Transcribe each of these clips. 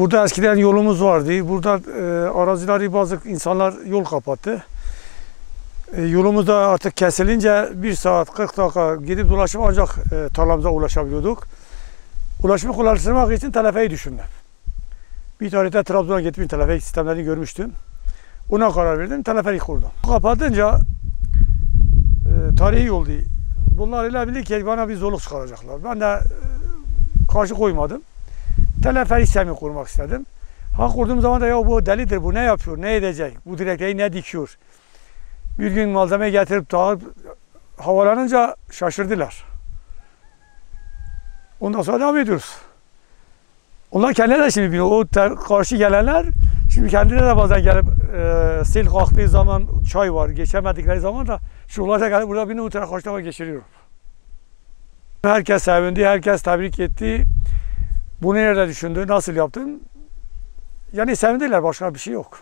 Burada eskiden yolumuz vardı. Burada arazileri bazı insanlar yol kapattı. Yolumuz da artık kesilince 1 saat 40 dakika gidip dolaşıp ancak tarlamıza ulaşabiliyorduk. Ulaşımı kolaylaştırmak için teleferiği düşündüm. Bir tarihte Trabzon'a gittim, teleferik sistemlerini görmüştüm. Ona karar verdim, teleferik kurdum. Kapatınca tarihi yol değil. Bunlar öyle bilir ki bana bir zorluk çıkaracaklar. Ben de karşı koymadım. Teleferik sistemi kurmak istedim. Kurduğum zaman da ya bu delidir, bu ne yapıyor, ne edecek, bu direkleri ne dikiyor. Bir gün malzeme getirip dağıp havalanınca şaşırdılar. Ondan sonra devam ediyoruz. Onlar kendileri de şimdi biliyor. O karşı gelenler şimdi kendileri de bazen gelip sel kalktığı zaman çay var. Geçemedikleri zaman da şuralarda gelip burada beni ultra karşılama geçiriyorum. Herkes sevindi, herkes tebrik etti. Bunu nerede düşündü, nasıl yaptın? Yani sevindiler, başka bir şey yok.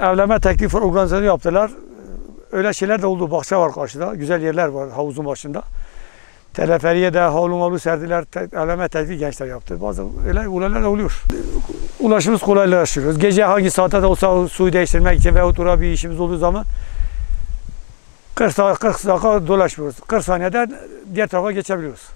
Evlenme teklif organizasyonu yaptılar. Öyle şeyler de oldu. Bahçe var karşıda. Güzel yerler var havuzun başında. Teleferiye de havlu serdiler. Evlenme teklifi gençler yaptı. Bazı öyle olaylar da oluyor. Ulaşımımız kolaylaştırıyoruz. Gece hangi saatte de olsa suyu değiştirmek için veyahut orada bir işimiz olduğu zaman 40 dakika dolaşmıyoruz. 40 saniyede diğer tarafa geçebiliyoruz.